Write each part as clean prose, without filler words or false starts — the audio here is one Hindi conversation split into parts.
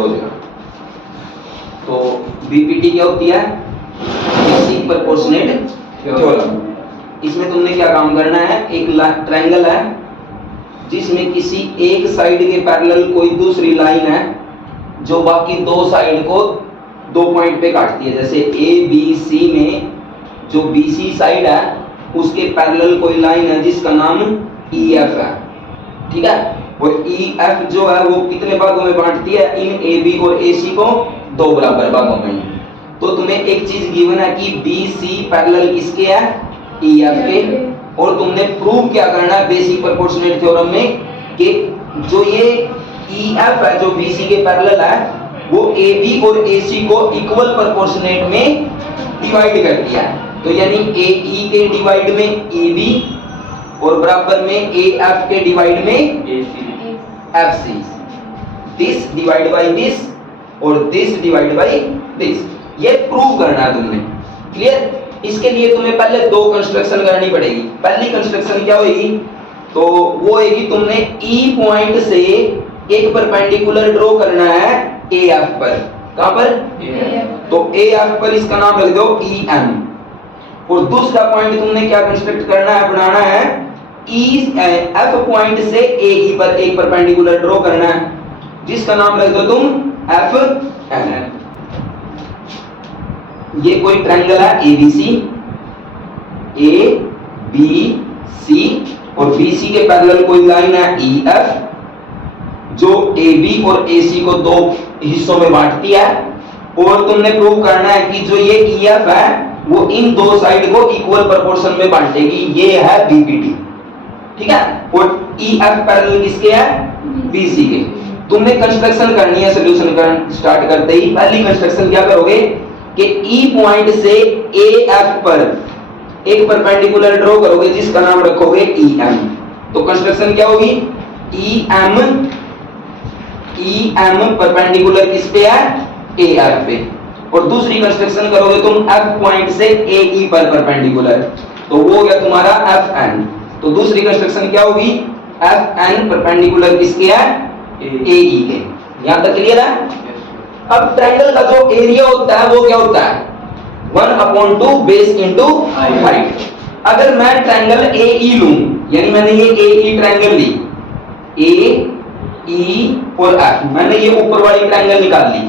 हो जाएगा। तो बीपीटी क्या होती है? Basic proportionate theorem. इसमें तुमने क्या काम करना है, एक ट्रायंगल है जिसमें किसी एक साइड के पैरेलल कोई दूसरी लाइन है जो बाकी दो साइड को दो पॉइंट पे काटती है। जैसे ए बी सी में जो बीसी साइड है उसके पैरेलल कोई लाइन है जिसका नाम ई एफ है, ठीक है। वो ई एफ जो है वो कितने भागों में बांटती है? इन ए बी और ए सी को दो बराबर भागों में। तो तुम्हें एक चीज गिवन है कि बी सी पैरेलल किसके है? ई एफ के। और तुमने प्रूव क्या करना है बेसिक प्रोपोर्शनेट थ्योरम में कि जो ये ई एफ है जो बी सी के पैरेलल है वो ए बी और ए सी को इक्वल प्रोपोर्शनेट में डिवाइड करती है। तो यानी ए ई के डिवाइड में ए बी और बराबर में ए एफ के डिवाइड में A C F C. This divide by this और दिस डिवाइड बाय दिस, ये प्रूव करना है तुमने। क्लियर? इसके लिए तुम्हें पहले दो कंस्ट्रक्शन करनी पड़ेगी। पहली कंस्ट्रक्शन क्या होगी? तो वो होगी तुमने ई पॉइंट से एक परपेंडिकुलर ड्रॉ करना है ए एफ पर। कहां पर? तो ए एफ पर इसका नाम रख दो ई एम। और दूसरा पॉइंट तुमने क्या कंस्ट्रक्ट करना है, बनाना है ई एफ पॉइंट से ए ई पर एक परपेंडिकुलर ड्रॉ करना है जिसका नाम रख दो तुम एफ एन। ये कोई ट्रायंगल है एबीसी, ए बी सी और बीसी के पैरेलल कोई लाइन है ई एफ जो ए बी और ए सी को दो हिस्सों में बांटती है। और तुमने प्रूव करना है कि जो ये ई एफ है वो इन दो साइड को इक्वल प्रोपोर्शन में बांटेगी। ये है बीपीटी, ठीक है। और ई एफ पैरेलल किसके है? बीसी के। तुमने कंस्ट्रक्शन करनी है सॉल्यूशन करना स्टार्ट करते ही। पहली कंस्ट्रक्शन क्या करोगे कि ई पॉइंट से ए एफ पर एक परपेंडिकुलर ड्रॉ करोगे जिसका नाम रखोगे ई एम। तो कंस्ट्रक्शन क्या होगी? ई एम परपेंडिकुलर किस पे है? ए एफ पे। और दूसरी कंस्ट्रक्शन करोगे तुम एफ पॉइंट से ए ई पर परपेंडिकुलर, तो वो हो गया तुम्हारा एफ एन। तो दूसरी कंस्ट्रक्शन क्या होगी? एफ एन परपेंडिकुलर किसके है? ए ई के। यहां तक क्लियर है? अब ट्रायंगल का जो एरिया होता है वो क्या होता है? 1/2 बेस इनटू हाइट। अगर मैं ट्रायंगल ए ई लूं, यानी मैंने ये ए ई ट्रायंगल ली, ए ई और एफ, मैंने ये ऊपर वाली ट्रायंगल निकाल ली।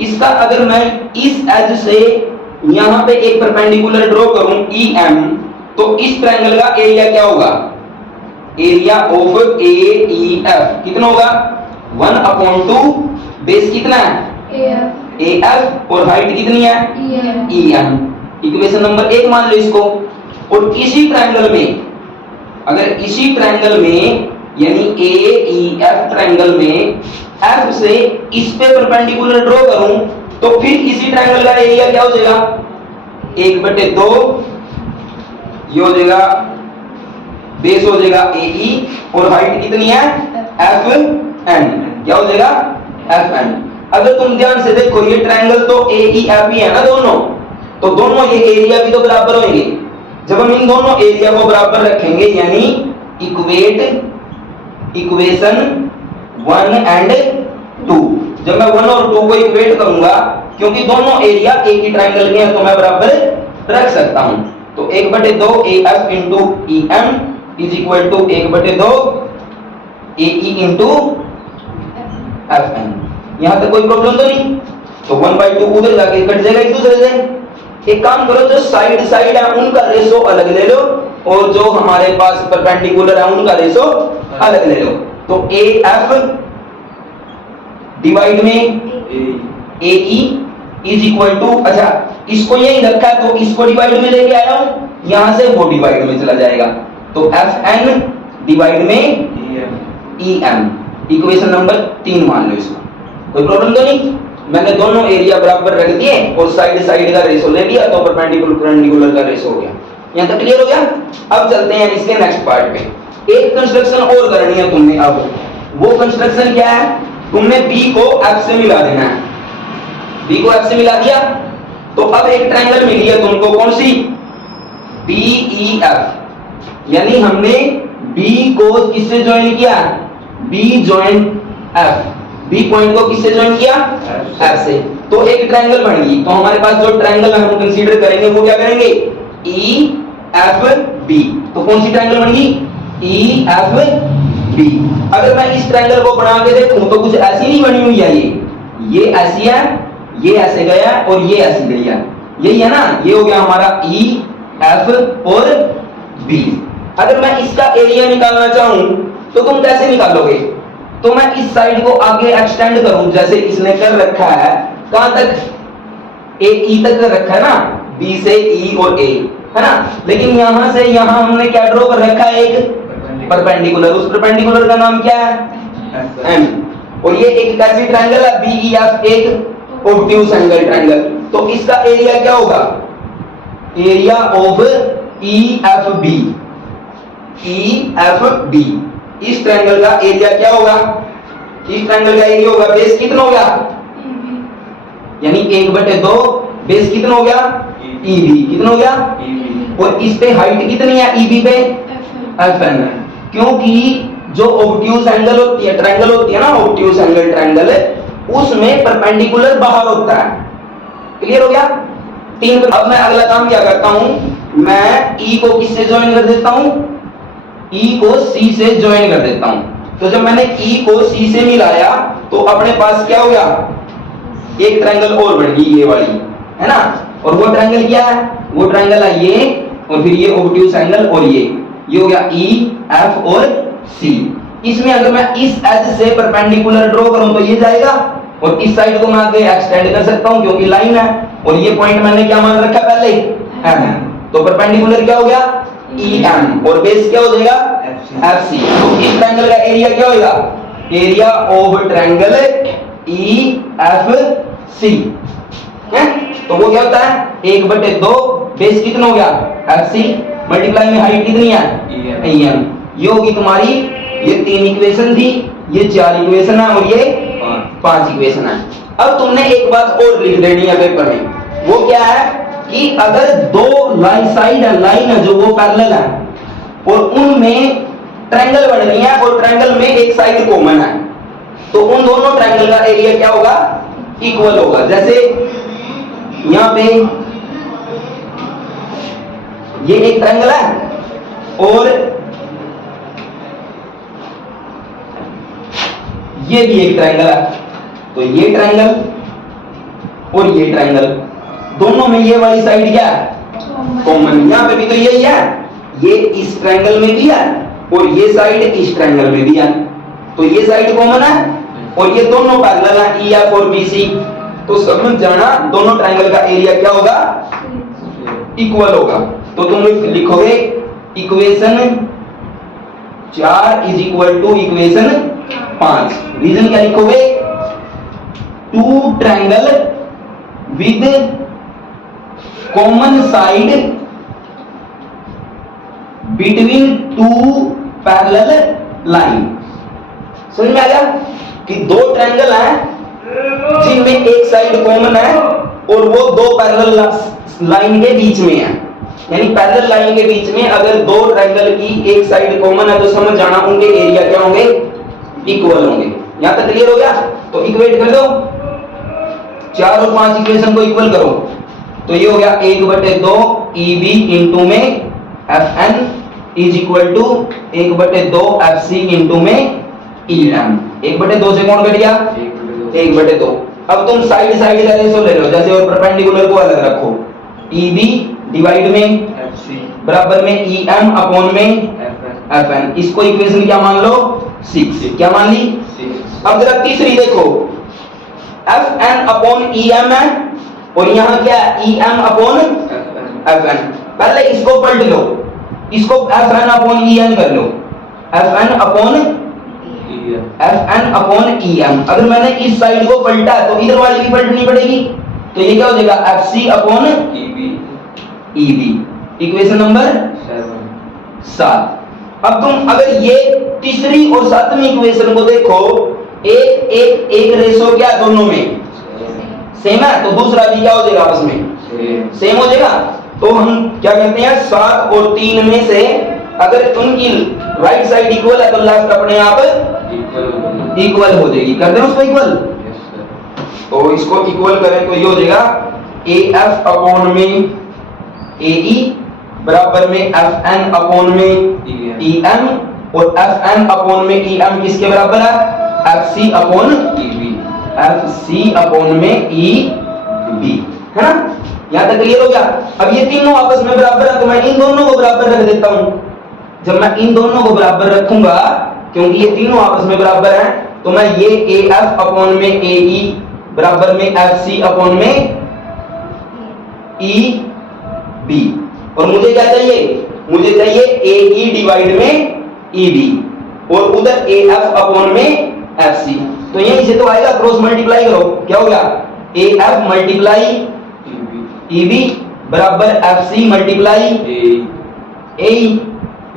इसका अगर मैं इस एज से यहां पे एक परपेंडिकुलर ड्रॉ करूं ई एम, तो इस ट्रायंगल का एरिया क्या होगा? Area of A E F कितना होगा? 1/2 बेस कितना है? ए एफ और हाइट कितनी है? E M. इक्वेशन नंबर 1 मान लो इसको। और इसी ट्रायंगल में, अगर इसी ट्रायंगल में यानी ए ई एफ ट्रायंगल में एफ से इस पे परपेंडिकुलर ड्रॉ करूं तो फिर इसी ट्रायंगल का एरिया क्या हो जाएगा? 1/2 ये हो जाएगा, बेस हो जाएगा ए ई और हाइट कितनी है? F N. क्या हो जाएगा? F N. अगर तुम ध्यान से देखो ये ट्रायंगल तो ए ई एफ ही है ना दोनों, तो दोनों ये एरिया भी तो बराबर होंगे। जब हम इन दोनों एरिया को बराबर रखेंगे यानी इक्वेशन 1 एंड 2, जब मैं 1 और 2 को इक्वेट करूंगा, क्योंकि दोनों एरिया एक ही ट्रायंगल के हैं तो मैं बराबर रख सकता हूं। तो 1/2 A F into E M is equal to 1/2 A E into F N. यहां तक कोई प्रॉब्लम तो नहीं? तो 1/2 उधर जाके कट जाएगा एक दूसरे से। एक काम करो, जो साइड साइड है उनका रेशो अलग ले लो और जो हमारे पास परपेंडिकुलर है उनका रेशो अलग ले लो। तो ए एफ डिवाइड में ए ई इज इक्वल टू, अच्छा इसको यही रखा है तो इसको डिवाइड में लेके आया हूं, यहां से वो डिवाइड में चला जाएगा। तो एफ एन डिवाइड में ई एम। इक्वेशन नंबर 3 मान लो इसको। कोई प्रॉब्लम तो नहीं? मैंने दोनों एरिया बराबर रख दिए और साइड साइड का रेशो ले लिया तो परपेंडिकुलर का रेशो हो गया। यहां तक क्लियर हो गया? अब चलते हैं इसके नेक्स्ट पार्ट पे। एक कंस्ट्रक्शन और करनी है तुमने। अब वो कंस्ट्रक्शन क्या है? तुमने बी को एफ से मिला देना है। बी को एफ से मिला दिया तो अब एक ट्रायंगल मिली है तुमको, कौन सी? B E F. यानी हमने बी को किससे ज्वाइन किया? B join F. B point को किससे ज्वाइन किया, एफ से, तो एक ट्रायंगल बन गई। तो हमारे पास जो ट्रायंगल हम कंसीडर करेंगे वो क्या करेंगे, ई एफ बी। तो कौन सी ट्रायंगल बन गई, ई एफ बी। अगर मैं इस ट्रायंगल को बना के देखूं तो कुछ ऐसी नहीं बनी हुई है, ये ऐसी है, ये ऐसे गया और ये ऐसी गई है, यही है ना, ये हो गया हमारा ई एफ और बी। अगर मैं इसका एरिया निकालना चाहूं तो तुम कैसे निकालोगे, तो मैं इस साइड को आगे एक्सटेंड करूं, जैसे इसने कर रखा है, कहां तक, ए ई तक कर रखा है ना, बी से ई और ए, है ना, लेकिन यहां से यहां हमने क्या ड्रॉ कर रखा है, एक परपेंडिकुलर। उस परपेंडिकुलर का नाम क्या है, एम। और ये एक कैसी ट्रायंगल है, बी ई एफ, एक ऑब्ट्यूज एंगल ट्रायंगल। तो इसका एरिया क्या होगा, area of E F B, E F B. इस ट्रायंगल का एरिया क्या होगा, इस ट्रायंगल का एरिया होगा, बेस कितना हो गया, यानी 1/2, बेस कितना हो गया, ई बी, कितना हो गया, और इस पे हाइट कितनी है, ई बी पे एफ एन। क्योंकि जो ऑब्ट्यूज एंगल होती है, ट्रायंगल होती है ना, ऑब्ट्यूज एंगल ट्रायंगल, उसमें परपेंडिकुलर बाहर होता है। क्लियर हो गया, 3। अब मैं अगला काम क्या करता हूं, मैं ई को किससे ज्वाइन कर देता हूं, ई को सी से ज्वाइन कर देता हूं। तो जब मैंने ई को सी से मिलाया तो अपने पास क्या हो गया, एक ट्रायंगल और बन गई, ये वाली, है ना। और वो ट्रायंगल क्या है, वो ट्रायंगल है ये, और फिर ये ऑब्ट्यूज एंगल, और ये हो गया ई एफ और सी। इसमें अगर मैं इस एज से परपेंडिकुलर ड्रॉ करूं तो ये जाएगा, और इस साइड को मैं आगे एक्सटेंड कर सकता हूं क्योंकि लाइन है, और ये पॉइंट मैंने क्या मान रखा पहले, एम। तो परपेंडिकुलर क्या हो गया, ई एम, और बेस क्या हो जाएगा, एफ सी। तो इस ट्रायंगल का एरिया क्या होगा, area of triangle E F C है। तो वो क्या होता है, 1/2, बेस कितना हो गया, एफ सी, मल्टीप्लाई में हाइट कितनी है, ई एम। ये होगी तुम्हारी, ये 3 इक्वेशन थी, ये 4 इक्वेशन है, और ये 5 इक्वेशन है। अब तुमने एक बात और लिख देनी है पेपर में, वो क्या है कि अगर 2 लाइन है जो वो पैरेलल है, और उनमें ट्रायंगल बन रही है, और ट्रायंगल में एक साइड कॉमन है, तो उन दोनों ट्रायंगल का एरिया क्या होगा, इक्वल होगा। जैसे यहां पे ये एक ट्रायंगल है, और ये भी एक ट्रायंगल है, तो ये ट्रायंगल और ये ट्रायंगल, दोनों में ये वाली साइड क्या है, कॉमन। यहां पे भी तो यही है, ये इस ट्रायंगल में भी है, और ये साइड इस ट्रायंगल में भी है, तो ये साइड कॉमन है, और ये दोनों पैरेलल है, ई एफ और बी सी। तो समझ जाना, दोनों ट्रायंगल का एरिया क्या होगा, इक्वल होगा। तो तुम लिखोगे equation 4 is equal to equation 5। Reason क्या लिखोगे, 2 triangle with common side between 2 parallel line. समझ में आ गया कि 2 ट्रायंगल हैं जिनमें एक साइड कॉमन है, और वो 2 पैरेलल लाइन के बीच में है, यानी पैरेलल लाइन के बीच में अगर 2 ट्रायंगल की एक साइड कॉमन है तो समझ जाना उनके एरिया क्या होंगे, इक्वल होंगे। यहां तक क्लियर हो गया, तो इक्वेट कर दो, 4 और 5 इक्वेशन को इक्वल करो, तो ये हो गया 1/2 ई बी इंटू में F N is equal to 1/2 F C into में ई एम। 1/2 से कौन कट गया, 1/2। अब तुम साइड साइड का रेशो ले लो, जैसे और परपेंडिकुलर को अलग रखो, ई बी डिवाइड में एफ सी बराबर में ई एम अपॉन में एफ एन। इसको इक्वेशन क्या मान लो, 6। क्या मान ली, 6। अब जरा तीसरी देखो, F N upon E M है, और यहां क्या है, E M upon F N. पहले इसको पलट लो, इसको F N upon E N कर लो, F N upon E M. अगर मैंने इस साइड को पलटा तो इधर वाली भी पलटनी पड़ेगी, तो ये क्या हो जाएगा, F C upon E B. Equation number 7। अब तुम अगर ये तीसरी और 7वीं इक्वेशन को देखो, एक रेशो क्या दोनों में सेम है, तो दूसरा भी क्या हो जाएगा, आपस में सेम हो जाएगा। तो हम क्या कहते हैं, 7 और 3 में से अगर उनकी राइट साइड इक्वल है तो लेफ्ट अपने आप इक्वल हो जाएगी, कर दें उसको इक्वल। तो इसको इक्वल करें तो ये हो जाएगा AF अपॉन में AE बराबर में FN अपॉन में EM, और FN अपॉन में EM किसके बराबर है? FC अपॉन FC अपॉन में EB, है ना? यहां तक क्लियर हो गया। अब ये तीनों आपस में बराबर है तो मैं इन दोनों को बराबर रख देता हूं। जब मैं इन दोनों को बराबर रखूंगा, क्योंकि ये तीनों आपस में बराबर हैं, तो मैं ये AF अपॉन में AE बराबर में FC अपॉन में EB, और मुझे क्या चाहिए? मुझे चाहिए AE डिवाइड में EB, और उधर AF अपॉन में FC। तो यहीं से तो आएगा, क्रॉस मल्टीप्लाई करो, क्या हो गया? AF मल्टीप्लाई EB बराबर FC मल्टीप्लाई AE।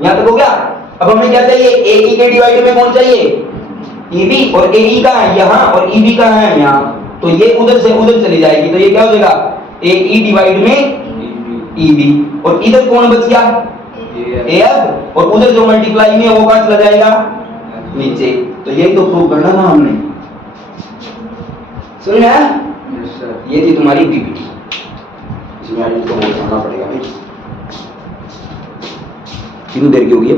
यहां तक हो गया। अब हमें क्या चाहिए? AE के डिवाइड में कौन चाहिए? EB, और AE कहां है? यहां, और EB कहां है? यहां। तो ये उधर से उधर चली जाएगी, तो ये क्या हो जाएगा? AE डिवाइड में EB, और इधर कौन बच गया? AF, और उधर जो मल्टीप्लाई में है वो कहां चला जाएगा? नीचे। तो यही तो प्रूव करना था हमने, समझ में आया? ये थी तुम्हारी पीपीटी। इसमें तो बहुत पढ़ना पड़ेगा भाई। कितनी देर की होगी?